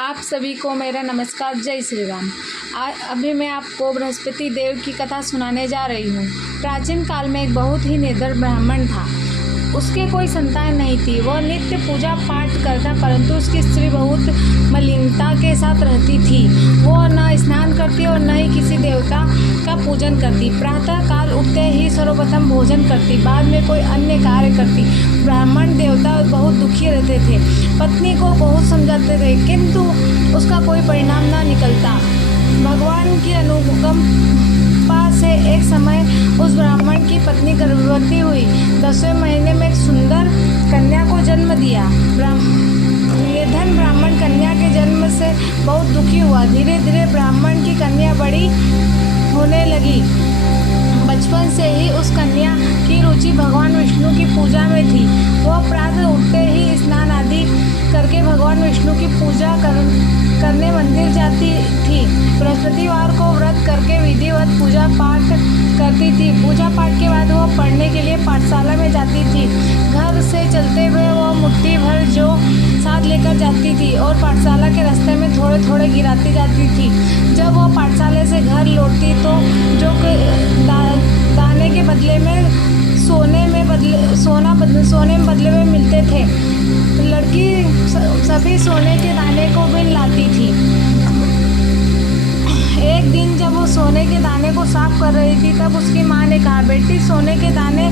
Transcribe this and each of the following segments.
आप सभी को मेरा नमस्कार। जय श्री राम। अभी मैं आपको बृहस्पति देव की कथा सुनाने जा रही हूँ। प्राचीन काल में एक बहुत ही निर्धन ब्राह्मण था। उसके कोई संतान नहीं थी। वह नित्य पूजा पाठ करता, परंतु उसकी स्त्री बहुत मलिनता के साथ रहती थी। वह न स्नान करती और न ही किसी देवता का पूजन करती। प्रातः काल उठते ही सर्वप्रथम भोजन करती, बाद में कोई अन्य कार्य करती। ब्राह्मण देवता बहुत दुखी रहते थे। पत्नी को बहुत समझाते थे, किंतु उसका कोई परिणाम न निकलता। भगवान की अनुकंपा से एक समय उस ब्राह्मण की पत्नी गर्भवती हुई। 10वें महीने में एक सुंदर कन्या को जन्म दिया। निर्धन ब्राह्मण कन्या के जन्म से बहुत दुखी हुआ। धीरे धीरे ब्राह्मण की कन्या बड़ी होने लगी। बचपन से ही उस कन्या की रुचि भगवान विष्णु की पूजा में थी। वह प्रातः उठते ही स्नान आदि करके भगवान विष्णु की पूजा करने मंदिर जाती थी। बृहस्पतिवार को व्रत करके विधिवत पूजा पाठ करती थी। पूजा पाठ के बाद वह पढ़ने के लिए पाठशाला में जाती थी। घर से चलते हुए वह मुट्ठी भर जौ साथ लेकर जाती थी और पाठशाला के रास्ते में थोड़े थोड़े गिराती जाती थी। जब वह पाठशाला से घर लौटती तो जो दाने के बदले में सोने में बदले में मिलते थे। लड़की सभी सोने के दाने को बिन लाती थी। एक दिन जब वो सोने के दाने को साफ कर रही थी, तब उसकी माँ ने कहा, बेटी, सोने के दाने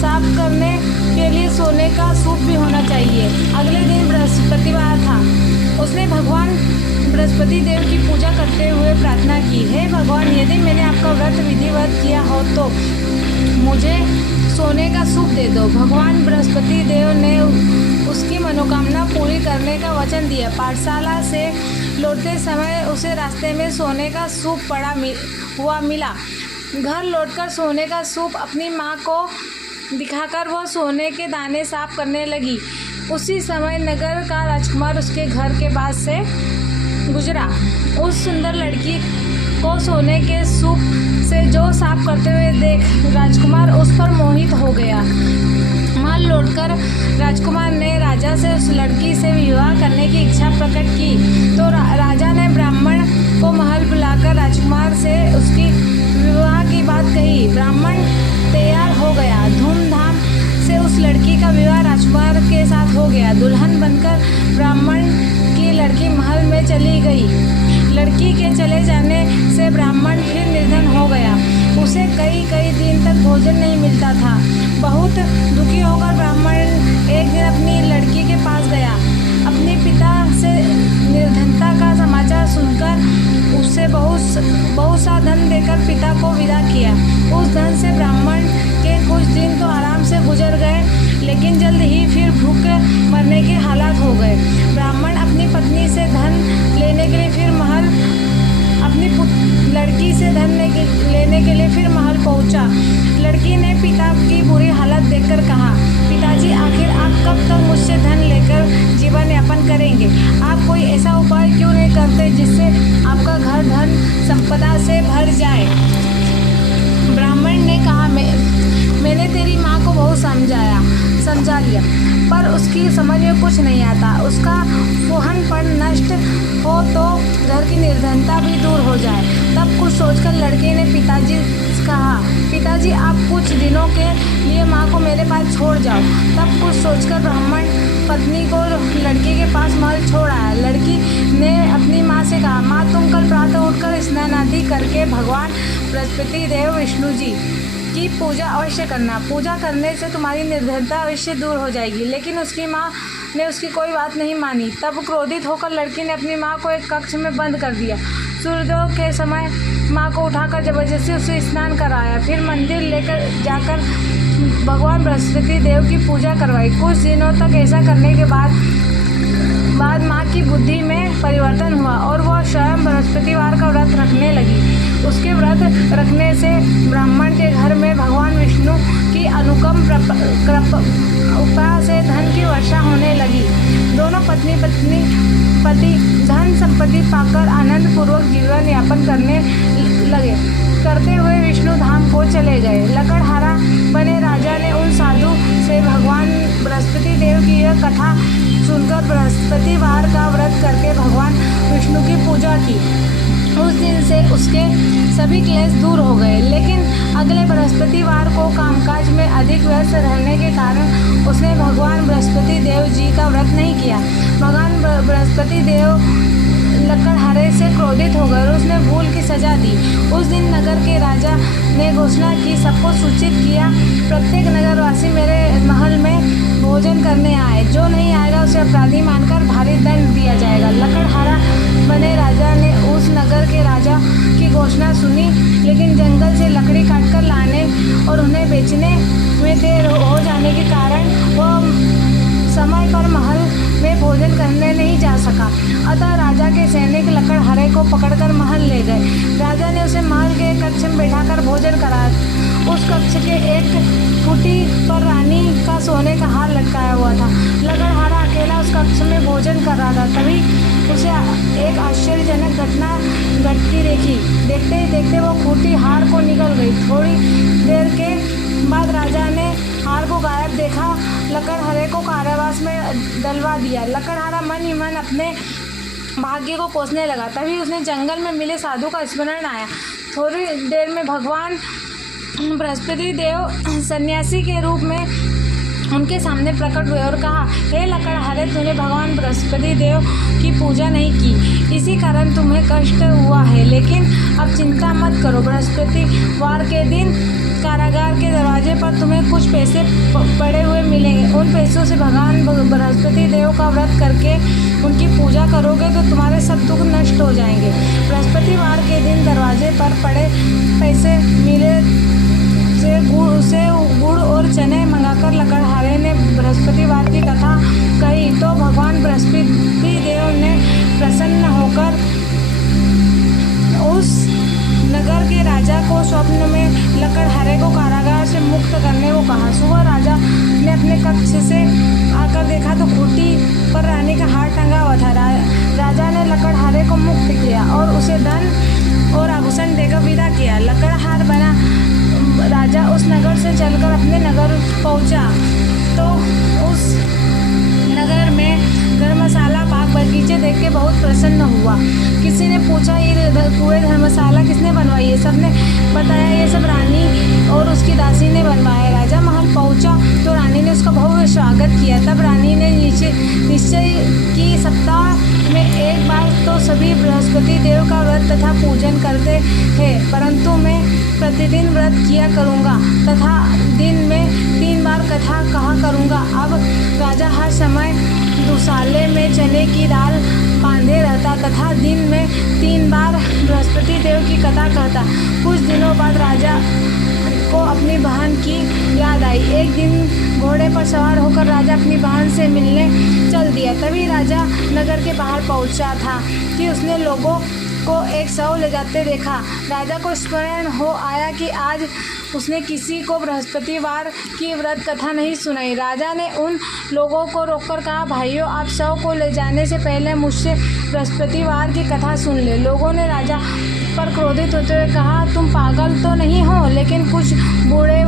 साफ करने के लिए सोने का सूप भी होना चाहिए। अगले दिन बृहस्पतिवार था। उसने भगवान बृहस्पति देव की पूजा करते हुए प्रार्थना की, हे भगवान, यदि मैंने आपका व्रत विधिवत किया हो तो मुझे सोने का सूप दे दो। भगवान बृहस्पति देव ने उसकी मनोकामना पूरी करने का वचन दिया। पाठशाला से लौटते समय उसे रास्ते में सोने का सूप पड़ा हुआ मिला। घर लौटकर सोने का सूप अपनी माँ को दिखाकर वह सोने के दाने साफ करने लगी। उसी समय नगर का राजकुमार उसके घर के पास से गुजरा। उस सुंदर लड़की को सोने के सूप से जो साफ करते हुए देख राजकुमार उस पर मोहित हो गया। महल लौटकर राजकुमार ने राजा से उस लड़की से विवाह करने की इच्छा प्रकट की। तो राजा ने ब्राह्मण को महल बुलाकर राजकुमार से उसकी विवाह की बात कही। ब्राह्मण तैयार हो गया। धूमधाम से उस लड़की का विवाह राजकुमार के साथ हो गया। दुल्हन बनकर ब्राह्मण की लड़की महल में चली गई। लड़की के चले जाने से ब्राह्मण फिर निर्धन हो गया। उसे कई दिन तक भोजन नहीं मिलता था। बहुत दुखी होकर ब्राह्मण एक दिन अपनी लड़की के पास गया। अपने पिता से निर्धनता का समाचार सुनकर उससे बहुत सा धन देकर पिता को विदा किया। उस धन से ब्राह्मण के कुछ दिन तो आराम से गुजर गए, लेकिन जल्द ही फिर भूखे मरने के हालात हो गए। ब्राह्मण अपनी पत्नी से धन लेने के लिए फिर महल लड़की से धन लेने के लिए फिर महल पहुंचा। लड़की ने पिता की बुरी हालत देखकर कहा, पिताजी, आखिर आप कब तक मुझसे धन लेकर जीवन यापन करेंगे? आप कोई ऐसा उपाय क्यों नहीं करते जिससे आपका घर धन संपदा से भर जाए? ब्राह्मण ने कहा, मैंने तेरी माँ को बहुत समझा लिया, पर उसकी समझ में कुछ नहीं आता। उसका फूहनपन नष्ट हो तो घर की निर्धनता भी दूर हो जाए। तब कुछ सोचकर लड़के ने पिताजी से कहा, पिताजी, आप कुछ दिनों के लिए माँ को मेरे पास छोड़ जाओ। तब कुछ सोचकर ब्राह्मण पत्नी को लड़की के पास महल छोड़ आया। लड़की ने अपनी माँ से कहा, माँ, तुम कल प्रातः उठकर स्नान आदि करके भगवान बृहस्पति देव विष्णु जी की पूजा अवश्य करना। पूजा करने से तुम्हारी निर्धनता अवश्य दूर हो जाएगी। लेकिन उसकी माँ ने उसकी कोई बात नहीं मानी। तब क्रोधित होकर लड़की ने अपनी माँ को एक कक्ष में बंद कर दिया। सूर्योदय के समय माँ को उठाकर जबरदस्ती उसे स्नान कराया। फिर मंदिर लेकर जाकर भगवान बृहस्पति देव की पूजा करवाई। कुछ दिनों तक ऐसा करने के बाद माँ की बुद्धि में परिवर्तन हुआ और वह स्वयं बृहस्पतिवार का व्रत रखने लगी। उसके व्रत रखने से ब्राह्मण के घर में भगवान विष्णु की अनुकंप कृपा से धन की वर्षा होने लगी। दोनों पति धन संपत्ति पाकर आनंद पूर्वक जीवन यापन करने लगे। करते हुए विष्णु धाम को चले गए। लकड़हारा बने राजा ने उन साधु से भगवान बृहस्पति देव की यह कथा सुनकर बृहस्पतिवार का व्रत करके भगवान विष्णु की पूजा की। उस दिन से उसके सभी क्लेश दूर हो गए। लेकिन अगले बृहस्पतिवार को कामकाज में अधिक व्यस्त रहने के कारण उसने भगवान बृहस्पति देव जी का व्रत नहीं किया। भगवान बृहस्पति देव लकड़हारे से क्रोधित हो गए और उसने भूल की सजा दी। उस दिन नगर के राजा ने घोषणा की, सबको सूचित किया, प्रत्येक नगरवासी मेरे महल में भोजन करने आए। जो नहीं आएगा उसे अपराधी मानकर भारी दंड दिया जाएगा। लकड़हारा बने राजा ने उस नगर के राजा की घोषणा सुनी, लेकिन जंगल से लकड़ी काटकर लाने और उन्हें बेचने में देर हो जाने के कारण वह समय पर महल में भोजन करने नहीं जा सका। अतः राजा के सैनिक लकड़हारे को पकड़कर महल ले गए। राजा ने उसे महल के कक्ष में बैठाकर भोजन कराया। उस कक्ष के एक खूंटी पर रानी का सोने का हार लटकाया हुआ था। लकड़हारा अकेला उस कक्ष में भोजन कर रहा था। तभी उसे एक आश्चर्यजनक घटना घटती देखी। देखते ही देखते वो खूंटी हार को निकल गई। थोड़ी देर के बाद राजा ने हार को गायब देखा। लकड़हारे को कारावास में डलवा दिया। लकड़हारा मन ही मन अपने भाग्य को कोसने लगा। तभी उसने जंगल में मिले साधु का स्मरण आया। थोड़ी देर में भगवान बृहस्पति देव सन्यासी के रूप में उनके सामने प्रकट हुए और कहा, हे लकड़हारे, तूने भगवान बृहस्पति देव की पूजा नहीं की, इसी कारण तुम्हें कष्ट हुआ है। लेकिन अब चिंता मत करो, बृहस्पतिवार के दिन कारागार के दरवाजे पर तुम्हें कुछ पैसे पड़े हुए मिलेंगे। उन पैसों से भगवान बृहस्पति देव का व्रत करके उनकी पूजा करोगे तो तुम्हारे सब दुख नष्ट हो जाएंगे। बृहस्पतिवार के दिन दरवाजे पर पड़े पैसे मिले से गुड़ और चने मंगाकर लकड़हारे ने बृहस्पतिवार की कथा कही तो भगवान बृहस्पति देव ने प्रसन्न होकर उस नगर के राजा को स्वप्न में लकड़हारे को कारागार से मुक्त करने को कहा। सुबह राजा ने अपने कक्ष से आकर देखा तो खूंटी पर रानी का हार टंगा हुआ था। राजा ने लकड़हारे को मुक्त किया और उसे धन और आभूषण देकर विदा किया। लकड़हार बना राजा उस नगर से चलकर अपने नगर पहुंचा तो उस नगर में धर्मशाला, बाग बगीचे देख के बहुत प्रसन्न हुआ। किसी ने पूछा, ये पूरे धर्मशाला किसने बनवाई है? सबने बताया, ये सब रानी और उसकी दासी ने बनवाया। राजा महल पहुंचा तो रानी ने उसका भव्य स्वागत किया। तब रानी ने निश्चय की, सप्ताह में एक बार तो सभी बृहस्पति देव का व्रत तथा पूजन करते हैं, परंतु मैं प्रतिदिन व्रत किया करूँगा तथा दिन में 3 बार कथा कहा करूँगा। अब राजा हर समय दुसाले में चने की दाल बांधे रहता तथा दिन में 3 बार बृहस्पति देव की कथा कहता। कुछ दिनों बाद राजा को अपनी बहन की याद आई। एक दिन घोड़े पर सवार होकर राजा अपनी बहन से मिलने चल दिया। तभी राजा नगर के बाहर पहुंचा था कि उसने लोगों को एक शव ले जाते देखा। राजा को स्मरण हो आया कि आज उसने किसी को बृहस्पतिवार की व्रत कथा नहीं सुनाई। राजा ने उन लोगों को रोककर कहा, भाइयों, आप शव को ले जाने से पहले मुझसे बृहस्पतिवार की कथा सुन ले। लोगों ने राजा पर क्रोधित होते हुए कहा, तुम पागल तो नहीं हो? लेकिन कुछ बूढ़े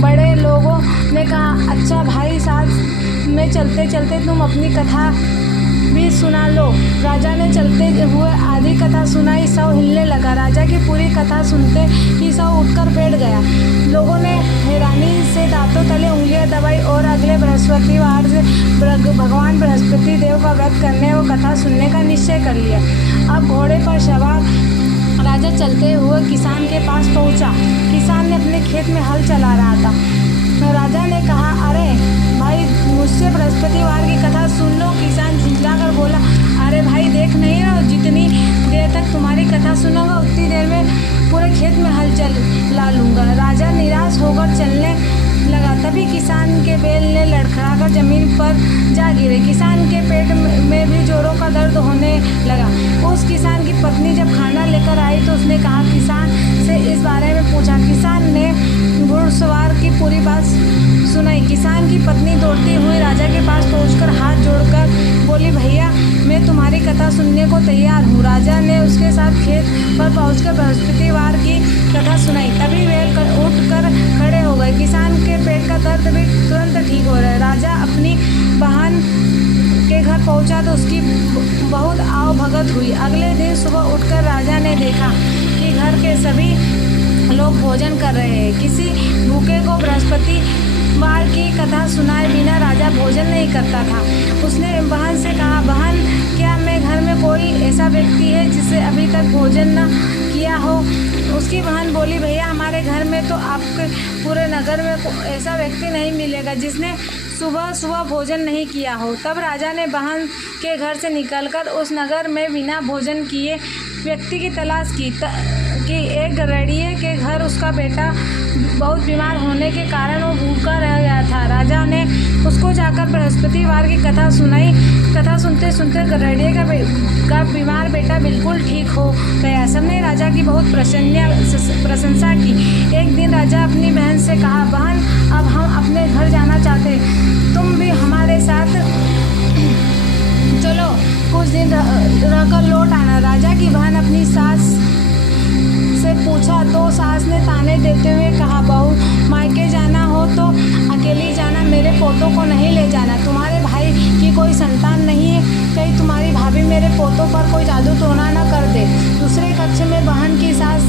बड़े लोगों ने कहा, अच्छा भाई, साथ में चलते चलते तुम अपनी कथा भी सुना लो। राजा ने चलते हुए आधी कथा सुनाई। शव हिलने लगा। राजा की पूरी कथा सुनते ही शव उठकर बैठ गया। लोगों ने हैरानी से दांतों तले उंगलियां दबाई और अगले बृहस्पतिवार से भगवान बृहस्पति देव का व्रत करने और कथा सुनने का निश्चय कर लिया। अब घोड़े पर सवार राजा चलते हुए किसान के पास पहुंचा। किसान ने अपने खेत में हल चला रहा था। राजा ने कहा, अरे भाई, मुझसे बृहस्पतिवार की कथा सुन लो। किसान झिझलाकर बोला, अरे भाई, देख नहीं रहो, जितनी देर तक तुम्हारी कथा सुनूंगा उतनी देर में पूरे खेत में हल चला लूँगा। राजा निराश होकर चलने लगा। तभी किसान के बैल ने लड़खड़ाकर जमीन पर जा गिरे। किसान के पेट में भी जोरों का दर्द होने लगा। उस किसान की पत्नी जब खाना लेकर आई तो उसने कहा, किसान से इस बारे में पूछा। किसान ने घुड़सवार की पूरी बात सुनाई। किसान की पत्नी दौड़ती हुई राजा के पास पहुंचकर हाथ जोड़कर बोली, भैया, मैं तुम्हारी कथा सुनने को तैयार हूँ। राजा ने उसके साथ खेत पर पहुंचकर बृहस्पतिवार की कथा सुनाई। तभी बैल उठकर खड़े हो गए। किसान के पेट का दर्द भी तुरंत ठीक हो रहा है। राजा अपनी बहन के घर पहुंचा तो उसकी बहुत आओ अवगत हुई। अगले दिन सुबह उठकर राजा ने देखा कि घर के सभी लोग भोजन कर रहे हैं। किसी भूखे को बृहस्पतिवार की कथा सुनाए बिना राजा भोजन नहीं करता था। उसने बहन से कहा, बहन, क्या मैं घर में कोई ऐसा व्यक्ति है जिससे अभी तक भोजन न किया हो? उसकी बहन बोली, भैया, हमारे घर में तो आपके पूरे नगर में ऐसा व्यक्ति नहीं मिलेगा जिसने सुबह सुबह भोजन नहीं किया हो। तब राजा ने बहन के घर से निकलकर उस नगर में बिना भोजन किए व्यक्ति की तलाश की कि एक गड़ेड़िए के घर उसका बेटा बहुत बीमार होने के कारण वो भूखा रह गया था। राजा ने उसको जाकर बृहस्पतिवार की कथा सुनाई। कथा सुनते सुनते गड़ेड़िए का बीमार बेटा बिल्कुल ठीक हो गया। सबने राजा की बहुत प्रशंसा की। एक दिन राजा अपनी बहन से कहा, बहन, अब हम अपने घर जाना चाहते, तुम भी हमारे साथ चलो, कुछ दिन रहकर लौट आना। राजा की बहन अपनी सास से पूछा तो सास ने ताने देते हुए कहा, बहू, मायके जाना हो तो अकेली जाना, मेरे पोतों को नहीं ले जाना। तुम्हारे भाई की कोई संतान नहीं है, कहीं तुम्हारी भाभी मेरे पोतों पर कोई जादू टोना न कर दे। दूसरे कक्ष में बहन की सास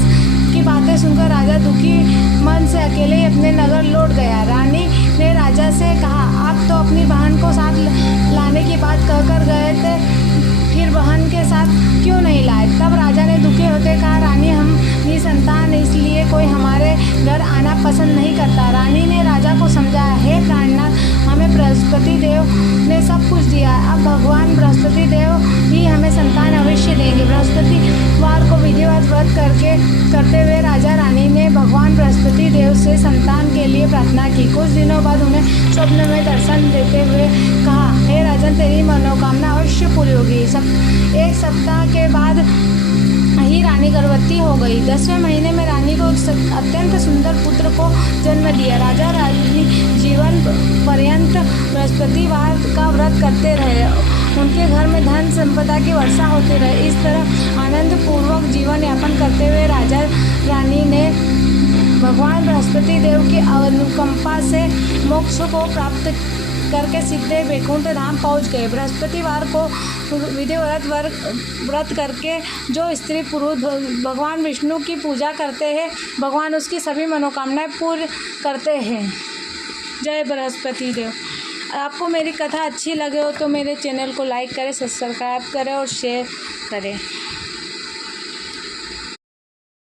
की बातें सुनकर राजा दुखी मन से अकेले ही अपने नगर लौट गया। रानी ने राजा से कहा, आप तो अपनी बहन को साथ लाने की बात कहकर गए थे, फिर बहन के साथ क्यों नहीं लाए? तब राजा ने दुखी होते कहा, रानी, हम निसंतान हैं, इसलिए कोई हमारे घर आना पसंद नहीं करता। रानी ने राजा को समझाया, हे प्राणनाथ, हमें बृहस्पति देव ने सब कुछ दिया है, अब भगवान बृहस्पति देव ही हमें संतान अवश्य देंगे। बृहस्पतिवार को विधिवत व्रत करते हुए राजा रानी ने भगवान बृहस्पति देव से संतान के लिए प्रार्थना की। कुछ दिनों बाद उन्हें स्वप्न में दर्शन देते हुए कहा, हे राजन, तेरी मनोकामना अवश्य पूरी होगी। एक सप्ताह के बाद ही रानी गर्भवती हो गई। 10वें महीने में रानी को अत्यंत सुंदर पुत्र को जन्म दिया। राजा रानी जीवन पर्यंत बृहस्पतिवार का व्रत करते रहे। उनके घर में धन संपदा की वर्षा होती रही। इस तरह आनंद पूर्वक जीवन यापन करते हुए राजा रानी ने भगवान बृहस्पति देव की अनुकंपा से मोक्ष को प्राप्त करके सीधे वैकुंठ धाम पहुंच गए। बृहस्पतिवार को विधिवत व्रत करके जो स्त्री पुरुष भगवान विष्णु की पूजा करते हैं, भगवान उसकी सभी मनोकामनाएं पूर्ण करते हैं। जय बृहस्पति देव। आपको मेरी कथा अच्छी लगे हो तो मेरे चैनल को लाइक करें, सब्सक्राइब करें और शेयर करें।